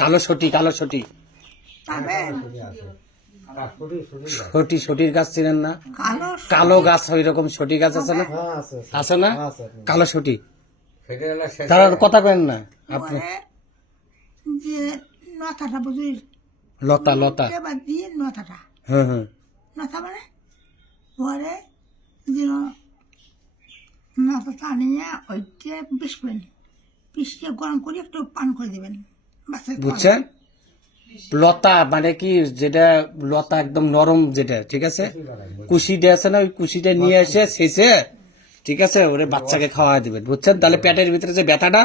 কালো সটি, কালো সটি, সটি, সটির গাছ চিনেন না? কালো গাছ ওই রকম সটি গাছ আছে না? আছে না? কালো সটি, তার কথা কেন না আপনি? যে নথাটা বুঝি লতা, লতা, দিয়ে নথাটা হ্যাঁ হ্যাঁ, নথা মানে পরে যে নথাটা নিয়ে ওইটা পিসবেন, পিসিয়ে গরম করে একটু পান করে দেবেন বাচ্চা। বুঝছেন? লতা মানে কি, যেটা লতা একদম নরম যেটা, ঠিক আছে, কুশিটা আছে না, ওই কুশিটা নিয়ে এসে শেষে, ঠিক আছে, ওরে বাচ্চাকে খাওয়া দিবেন, বুঝছেন? তাহলে পেটের ভিতরে যে ব্যথাটা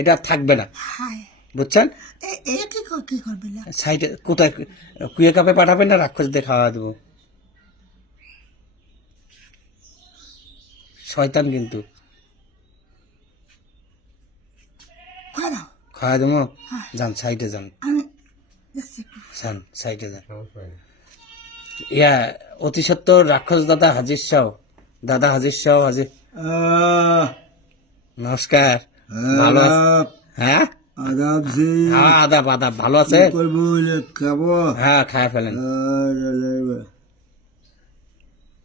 এটা আর থাকবে না, হায় বুঝছেন? এই কি করবে না? সাইডে কোথায় কুয়ে কাপে পাঠাবেন না রাক্ষস দিয়ে খাওয়া দেবো? শয়তান কিন্তু, করে দাও, খাওয়া দেবো। যান সাইডে যান, আমি যাচ্ছি একটু। যান সাইডে যান। ইয়া অতি সত্তর রাক্ষস দাদা হাজির শাহ, দাদা হাজির শাহ হাজির। নমস্কার, ভালো আছে? হ্যাঁ আদাব জি, হ্যাঁ, আদাব আদাব, ভালো আছে? করবো খাবো। হ্যাঁ খায় ফেলেন,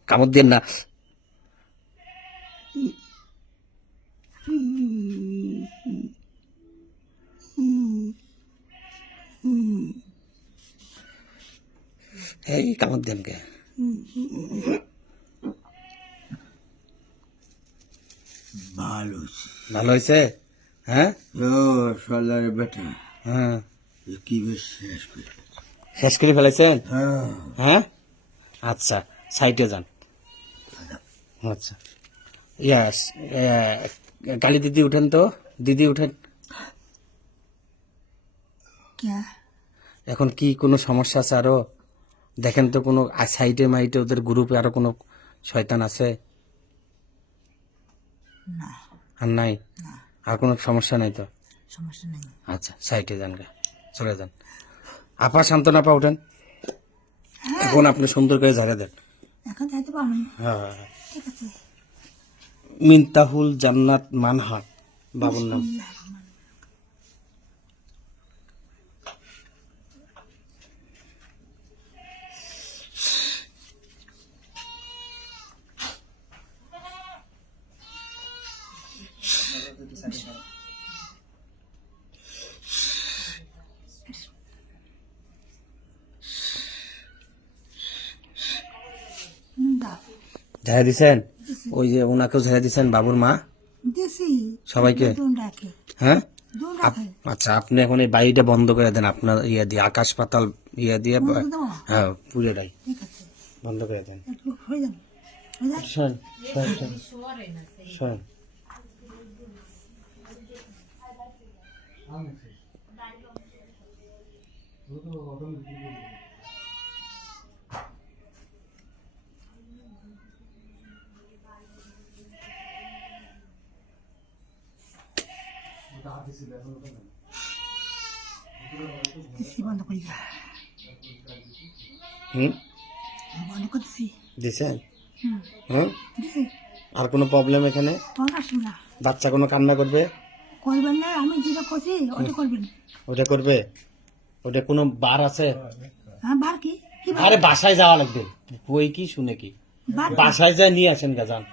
কামড় দিন না। এই কামড় দেন কে? ভালো ভালো হয়েছে? হ্যাঁ সালার বেটা, হ্যাঁ, কি বেশ শেষ করে। শেষ করে ফেলেছেন? হ্যাঁ, হ্যাঁ আচ্ছা, সাইডে যান। আচ্ছা, ইয়াস, কালী দিদি উঠেন তো, দিদি উঠেন। কে এখন কি কোনো সমস্যা আছে আরো? দেখেন তো কোনো সাইডে মাইটে ওদের গ্রুপে আরো কোনো শয়তান আছে? না, আর নাই? আর কোনো সমস্যা নাই তো? সমস্যা নেই। আচ্ছা সাইডে যান গা, চলে যান। আপা সান্ত্বনা পা উঠেন, এখন আপনি সুন্দর করে ঝাড়ে দেন। এখন যাইতে পারবেন? হ্যাঁ হ্যাঁ, হ্যাঁ। ঠিক আছে। মিনতাহুল জান্নাত মানহাট বাবুর নাম। দাও, ঝাড়ে দিছেন? ওই যে ওনাকেও ঝাড়ে দিছেন, বাবুর মা দিছি সবাইকে? দুন রাখে, হ্যাঁ দুন রাখে। আচ্ছা, আপনি এখন এই বাড়িটা বন্ধ করে দেন, আপনার ইয়ে দিয়ে, আকাশ পাতাল ইয়ে দিয়ে, বন্ধ দেবো? হ্যাঁ পুরোটাই ঠিক আছে, বন্ধ করে দেন। একটু হয়ে যাবে, হয়ে যাবে। শোন শোন শোন, দিছি বন্ধ করে দিছি, হুম বন্ধ করে দিছি। দিছেন? হুম, হুম, দিছি। আর কোনো প্রবলেম এখানে? তোর আসবে না, বাচ্চা কোনো কান্না করবে? করবেন না, আমি যেটা করছি ওটা করবেন। ওটা করবে? ওটা কোনো বার আছে? হ্যাঁ, বার কি কি বার? আরে বাসায় যাওয়া লাগবে, বই কি শুনে কি, বার কি? বাসায় যায় নিয়ে আসেন গা, যান।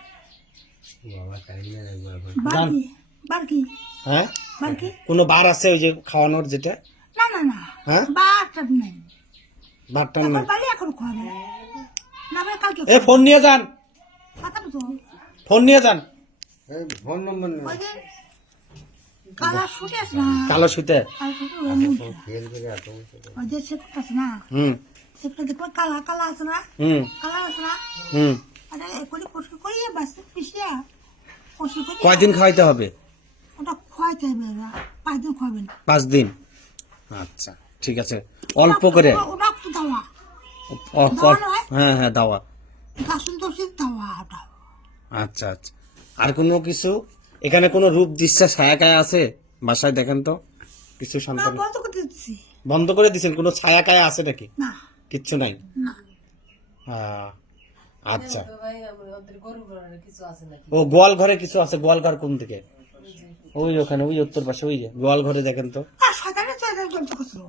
বার যান। কি? বার কি? হ্যাঁ, বার কি? কোনো বার আছে ওই যে খাওয়ানোর যেটা? না না না, হ্যাঁ, বারটা নেই, বারটা এখন নেই। বাড়ি এখন খাওয়াবে না, ভাই কালকে এ ফোন নিয়ে যান, কথা বুঝো। ফোন নিয়ে যান। ফোন নম্বর নেই। ওই যে কালার শুটে আছে না, কালো সুতে, কালার শুটে ওই মুখটা, ফেল করে এত ওই যে সেটা আছে না, হুম সেটা দেখো কালা কালা আছে না, হুম কালা আছে না, হুম। ওটা করে পরিষ্কার করিয়ে বাস পিছিয়ে পরিষ্কার করিয়ে কয়দিন খাওয়াইতে হবে? ওটা খোয়াইতে হবে, ওরা 5 দিন খোয়াবেন। 5 দিন? আচ্ছা ঠিক আছে, অল্প করে। ওটা একটু দাওয়া, হ্যাঁ হ্যাঁ, দাওয়া। গাছন দোষের দাওয়া ওটা। আচ্ছা আচ্ছা, আর কোনো কিছু এখানে কোনো রূপ দৃশ্যা ছায়া কায়া আছে বাসায়? দেখেন তো কিছু না, সন্তান বন্ধ করে দিচ্ছি। বন্ধ করে দিছেন, কোনো ছায়া কায়া আছে নাকি? না কিচ্ছু নাই? না, আচ্ছা, ও গোয়াল ঘরে কিছু আছে? গোয়াল ঘর কোন দিকে? ওই ওখানে, ওই উত্তর পাশে, ওই যে গোয়াল ঘরে দেখেন তো। শয়তানের চলে এটা করছো